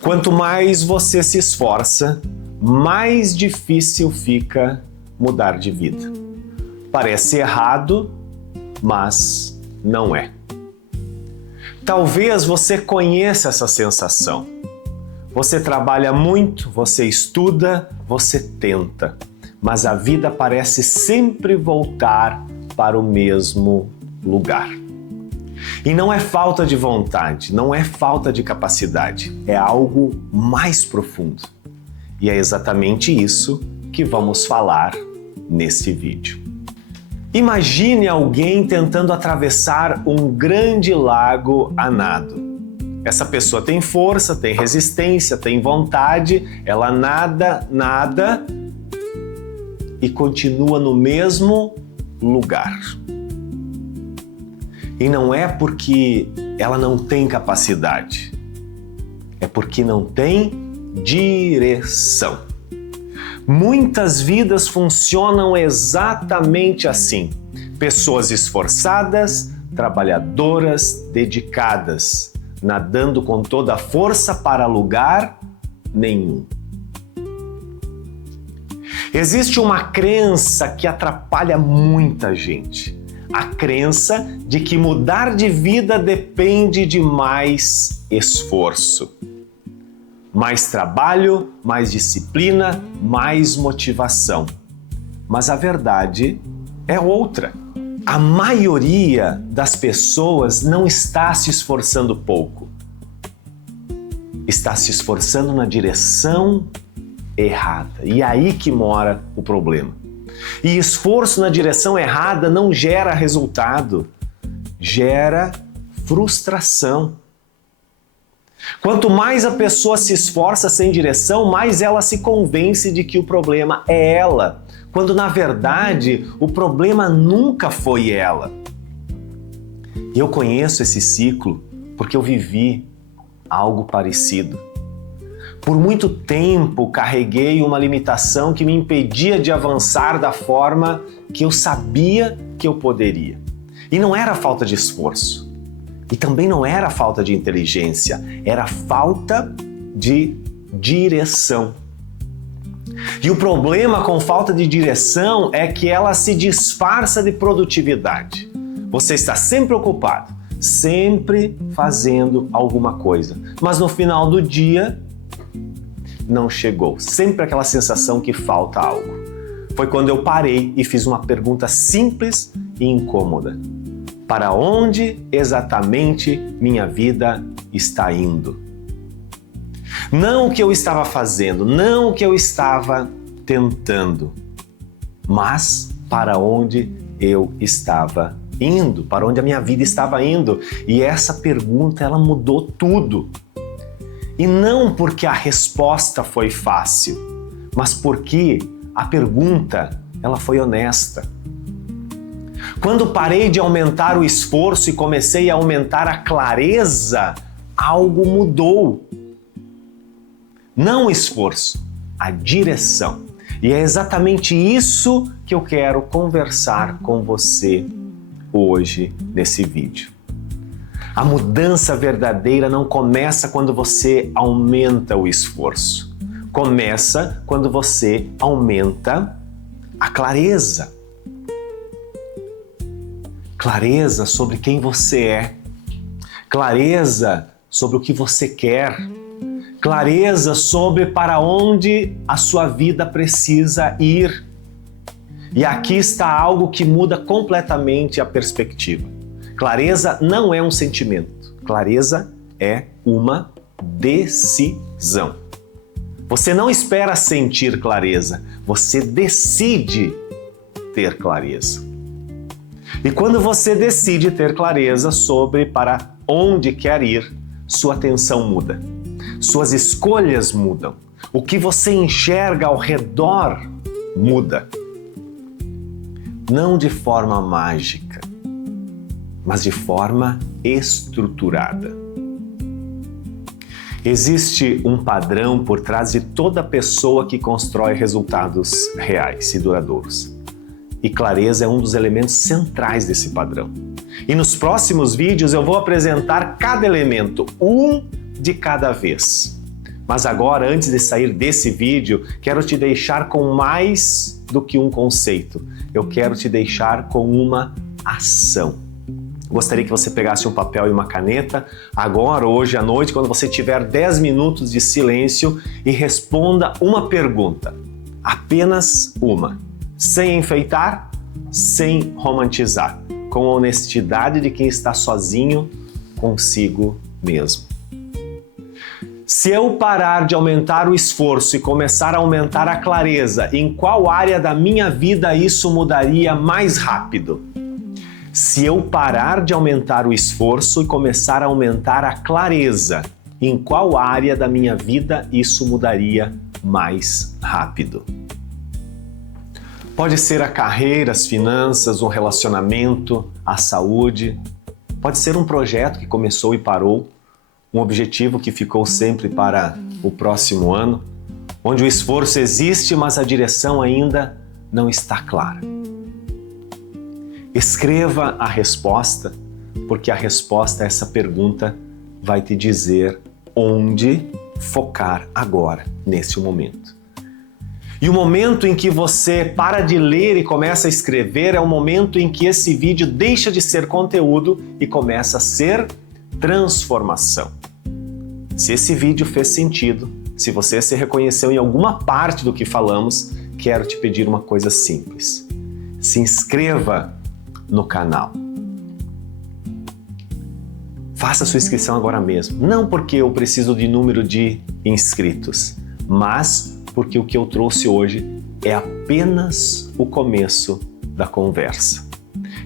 Quanto mais você se esforça, mais difícil fica mudar de vida. Parece errado, mas não é. Talvez você conheça essa sensação. Você trabalha muito, você estuda, você tenta, mas a vida parece sempre voltar para o mesmo lugar. E não é falta de vontade, não é falta de capacidade, é algo mais profundo. E é exatamente isso que vamos falar nesse vídeo. Imagine alguém tentando atravessar um grande lago a nado. Essa pessoa tem força, tem resistência, tem vontade, ela nada e continua no mesmo lugar. E não é porque ela não tem capacidade, é porque não tem direção. Muitas vidas funcionam exatamente assim. Pessoas esforçadas, trabalhadoras, dedicadas, nadando com toda a força para lugar nenhum. Existe uma crença que atrapalha muita gente. A crença de que mudar de vida depende de mais esforço. Mais trabalho, mais disciplina, mais motivação. Mas a verdade é outra. A maioria das pessoas não está se esforçando pouco. Está se esforçando na direção errada. E é aí que mora o problema. E esforço na direção errada não gera resultado, gera frustração. Quanto mais a pessoa se esforça sem direção, mais ela se convence de que o problema é ela, quando na verdade o problema nunca foi ela. E eu conheço esse ciclo porque eu vivi algo parecido. Por muito tempo carreguei uma limitação que me impedia de avançar da forma que eu sabia que eu poderia. E não era falta de esforço. E também não era falta de inteligência. Era falta de direção. E o problema com falta de direção é que ela se disfarça de produtividade. Você está sempre ocupado, sempre fazendo alguma coisa. Mas no final do dia, não chegou. Sempre aquela sensação que falta algo. Foi quando eu parei e fiz uma pergunta simples e incômoda. Para onde exatamente minha vida está indo? Não o que eu estava fazendo, não o que eu estava tentando, mas para onde eu estava indo, para onde a minha vida estava indo. E essa pergunta, ela mudou tudo. E não porque a resposta foi fácil, mas porque a pergunta, ela foi honesta. Quando parei de aumentar o esforço e comecei a aumentar a clareza, algo mudou. Não o esforço, a direção. E é exatamente isso que eu quero conversar com você hoje nesse vídeo. A mudança verdadeira não começa quando você aumenta o esforço. Começa quando você aumenta a clareza. Clareza sobre quem você é. Clareza sobre o que você quer. Clareza sobre para onde a sua vida precisa ir. E aqui está algo que muda completamente a perspectiva. Clareza não é um sentimento. Clareza é uma decisão. Você não espera sentir clareza, você decide ter clareza. E quando você decide ter clareza sobre para onde quer ir, sua atenção muda. Suas escolhas mudam. O que você enxerga ao redor muda. Não de forma mágica, mas de forma estruturada. Existe um padrão por trás de toda pessoa que constrói resultados reais e duradouros. E clareza é um dos elementos centrais desse padrão. E nos próximos vídeos eu vou apresentar cada elemento, um de cada vez. Mas agora, antes de sair desse vídeo, quero te deixar com mais do que um conceito. Eu quero te deixar com uma ação. Gostaria que você pegasse um papel e uma caneta, agora, hoje à noite, quando você tiver 10 minutos de silêncio, e responda uma pergunta. Apenas uma. Sem enfeitar, sem romantizar. Com a honestidade de quem está sozinho consigo mesmo. Se eu parar de aumentar o esforço e começar a aumentar a clareza, em qual área da minha vida isso mudaria mais rápido? Se eu parar de aumentar o esforço e começar a aumentar a clareza, em qual área da minha vida isso mudaria mais rápido? Pode ser a carreira, as finanças, um relacionamento, a saúde. Pode ser um projeto que começou e parou, um objetivo que ficou sempre para o próximo ano, onde o esforço existe, mas a direção ainda não está clara. Escreva a resposta, porque a resposta a essa pergunta vai te dizer onde focar agora, nesse momento. E o momento em que você para de ler e começa a escrever é o momento em que esse vídeo deixa de ser conteúdo e começa a ser transformação. Se esse vídeo fez sentido, se você se reconheceu em alguma parte do que falamos, quero te pedir uma coisa simples. Se inscreva no canal. Faça sua inscrição agora mesmo. Não porque eu preciso de número de inscritos, mas porque o que eu trouxe hoje é apenas o começo da conversa.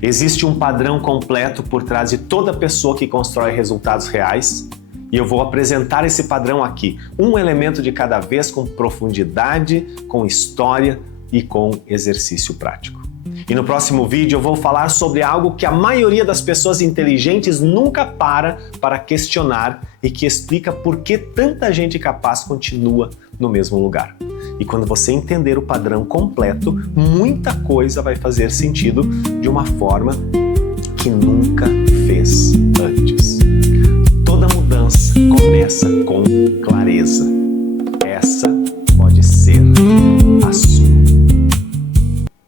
Existe um padrão completo por trás de toda pessoa que constrói resultados reais e eu vou apresentar esse padrão aqui, um elemento de cada vez, com profundidade, com história e com exercício prático. E no próximo vídeo eu vou falar sobre algo que a maioria das pessoas inteligentes nunca para questionar e que explica por que tanta gente capaz continua no mesmo lugar. E quando você entender o padrão completo, muita coisa vai fazer sentido de uma forma que nunca fez antes. Toda mudança começa com clareza.